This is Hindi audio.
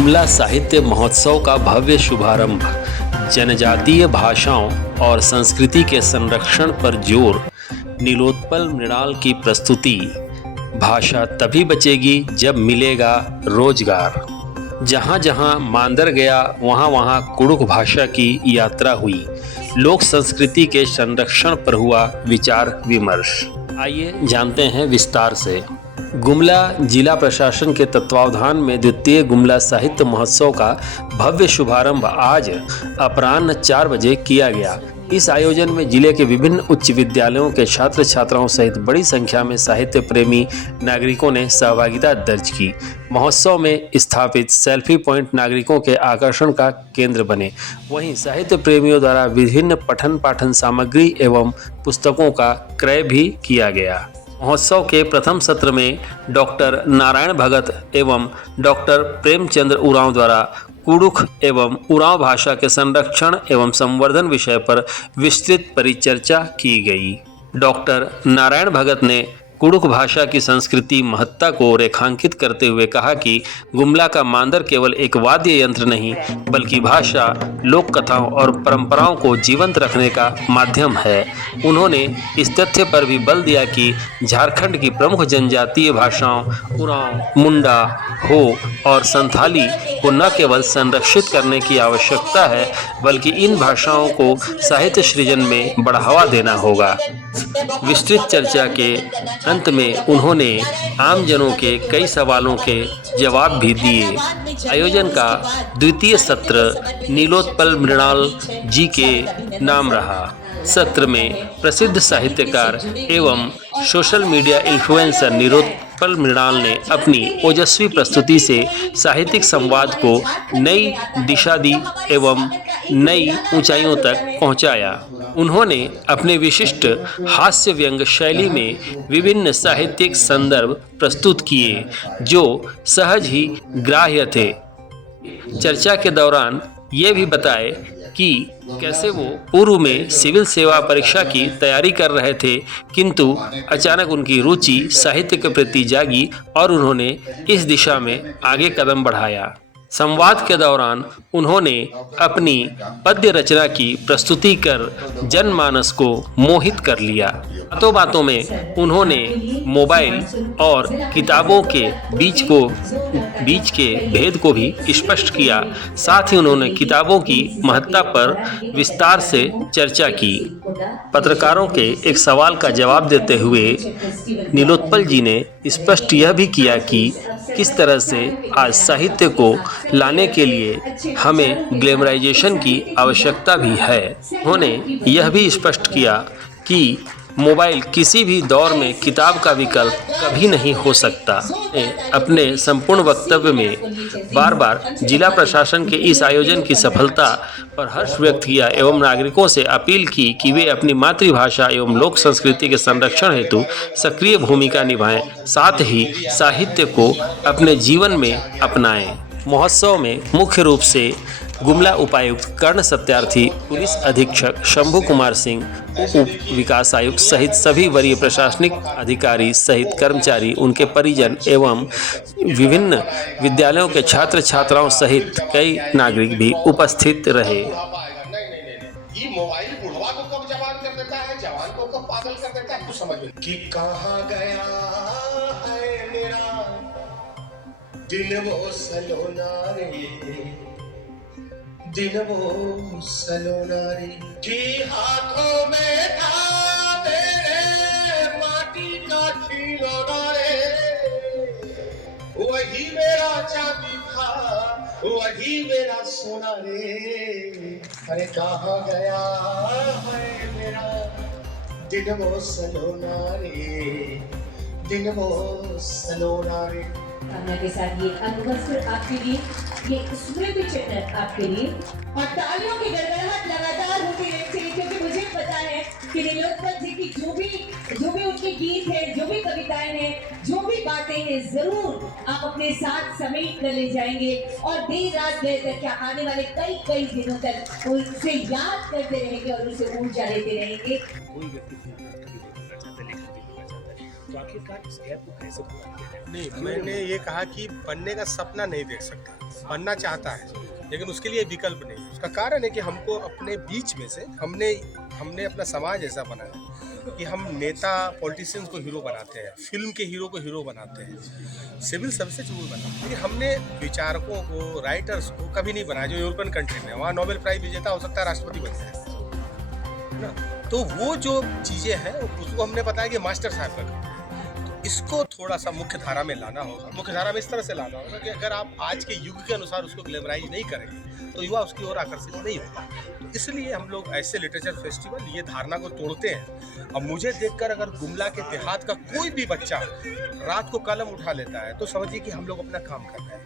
गुमला साहित्य महोत्सव का भव्य शुभारंभ, जनजातीय भाषाओं और संस्कृति के संरक्षण पर जोर। नीलोत्पल मृणाल की प्रस्तुति। भाषा तभी बचेगी जब मिलेगा रोजगार। जहाँ जहाँ मांदर गया वहाँ वहाँ कुड़ुख भाषा की यात्रा हुई। लोक संस्कृति के संरक्षण पर हुआ विचार विमर्श। आइए जानते हैं विस्तार से। गुमला जिला प्रशासन के तत्वावधान में द्वितीय गुमला साहित्य महोत्सव का भव्य शुभारंभ आज अपराह्न 4 बजे किया गया। इस आयोजन में जिले के विभिन्न उच्च विद्यालयों के छात्र छात्राओं सहित बड़ी संख्या में साहित्य प्रेमी नागरिकों ने सहभागिता दर्ज की। महोत्सव में स्थापित सेल्फी पॉइंट नागरिकों के आकर्षण का केंद्र बने। वहीं साहित्य प्रेमियों द्वारा विभिन्न पठन पाठन सामग्री एवं पुस्तकों का क्रय भी किया गया। महोत्सव के प्रथम सत्र में डॉक्टर नारायण भगत एवं डॉक्टर प्रेमचंद्र उरांव द्वारा कुड़ुख एवं उरांव भाषा के संरक्षण एवं संवर्धन विषय पर विस्तृत परिचर्चा की गई। डॉक्टर नारायण भगत ने कुड़ुख भाषा की संस्कृति महत्ता को रेखांकित करते हुए कहा कि गुमला का मांदर केवल एक वाद्य यंत्र नहीं बल्कि भाषा, लोक कथाओं और परंपराओं को जीवंत रखने का माध्यम है। उन्होंने इस तथ्य पर भी बल दिया कि झारखंड की प्रमुख जनजातीय भाषाओं उरांव, मुंडा, हो और संथाली को न केवल संरक्षित करने की आवश्यकता है बल्कि इन भाषाओं को साहित्य सृजन में बढ़ावा देना होगा। विस्तृत चर्चा के अंत में उन्होंने आमजनों के कई सवालों के जवाब भी दिए। आयोजन का द्वितीय सत्र नीलोत्पल मृणाल जी के नाम रहा। सत्र में प्रसिद्ध साहित्यकार एवं social media influencer Nilotpal Mrinal ने अपनी ओजस्वी प्रस्तुति से साहित्यिक संवाद को नई दिशा दी एवं नई ऊंचाइयों तक पहुंचाया। उन्होंने अपने विशिष्ट हास्य व्यंग शैली में विभिन्न साहित्यिक संदर्भ प्रस्तुत किए जो सहज ही ग्राह्य थे। चर्चा के दौरान ये भी बताए कि कैसे वो पूर्व में सिविल सेवा परीक्षा की तैयारी कर रहे थे किंतु अचानक उनकी रुचि साहित्य के प्रति जागी और उन्होंने इस दिशा में आगे कदम बढ़ाया। संवाद के दौरान उन्होंने अपनी पद्य रचना की प्रस्तुति कर जनमानस को मोहित कर लिया। बातों बातों में उन्होंने मोबाइल और किताबों के बीच के भेद को भी स्पष्ट किया। साथ ही उन्होंने किताबों की महत्ता पर विस्तार से चर्चा की। पत्रकारों के एक सवाल का जवाब देते हुए नीलोत्पल जी ने स्पष्ट यह भी किया कि किस तरह से आज साहित्य को लाने के लिए हमें ग्लैमराइजेशन की आवश्यकता भी है। उन्होंने यह भी स्पष्ट किया कि मोबाइल किसी भी दौर में किताब का विकल्प कभी नहीं हो सकता। अपने संपूर्ण वक्तव्य में बार बार जिला प्रशासन के इस आयोजन की सफलता पर हर्ष व्यक्त किया एवं नागरिकों से अपील की कि वे अपनी मातृभाषा एवं लोक संस्कृति के संरक्षण हेतु सक्रिय भूमिका निभाएं, साथ ही साहित्य को अपने जीवन में अपनाएं। महोत्सव में मुख्य रूप से गुमला उपायुक्त कर्ण सत्यार्थी, पुलिस अधीक्षक शंभू कुमार सिंह, उप विकास आयुक्त सहित सभी वरीय प्रशासनिक अधिकारी सहित कर्मचारी, उनके परिजन एवं विभिन्न विद्यालयों के छात्र छात्राओं सहित कई नागरिक भी उपस्थित रहे। ये मोबाइल बुढ़वा को कब जवान कर देता है, जवान को कब पागल कर देता है, कुछ समझ में कि कहाँ गया है मेरा दिल वो सलोना रे, दिन वो सलोना रे, कि हाथों में था मेरे माटी का खिलौना रे, वही मेरा चांदी था, वही मेरा सोना रे, अरे कहाँ गया है मेरा दिन वो सलोना रे, दिन वो सलोना रे। के साथ ये अनुभव आपके लिए, ये स्मृति चिन्ह आपके लिए और तालियों की गड़गड़ाहट लगातार होती रहती है क्योंकि मुझे पता है कि नीलोत्पल जी की जो भी उनके गीत है, जो भी कविताएं हैं, जो भी बातें हैं, जरूर आप अपने साथ समेट कर ले जाएंगे और देर रात गए तक क्या आने वाले कई दिनों तक उनसे याद करते रहेंगे और उनसे ऊर्जा लेते रहेंगे। तो आखिरकार इस गैप को कैसे पूरा किया जाए? नहीं, मैंने ये कहा कि बनने का सपना नहीं देख सकता, बनना चाहता है लेकिन उसके लिए विकल्प नहीं है। उसका कारण है कि हमको अपने बीच में से हमने अपना समाज ऐसा बनाया कि हम नेता पॉलिटिशियंस को हीरो बनाते हैं, फिल्म के हीरो को हीरो बनाते हैं, सिविल सर्विसेज वो बनाते हैं, लेकिन हमने विचारकों को, राइटर्स को कभी नहीं बनाया। जो यूरोपियन कंट्री में वहाँ नोबेल प्राइज विजेता हो सकता है, राष्ट्रपति बन जाए, है ना। तो वो जो चीज़ें हैं उसको हमने बताया कि मास्टर साहब का काम है। तो इसको थोड़ा सा मुख्य धारा में लाना होगा। मुख्य धारा में इस तरह से लाना होगा कि अगर आप आज के युग के अनुसार उसको ग्लैमराइज नहीं करेंगे तो युवा उसकी ओर आकर्षित नहीं होगा। तो इसलिए हम लोग ऐसे लिटरेचर फेस्टिवल ये धारणा को तोड़ते हैं। अब मुझे देखकर अगर गुमला के देहात का कोई भी बच्चा रात को कलम उठा लेता है तो समझिए कि हम लोग अपना काम कर रहे हैं।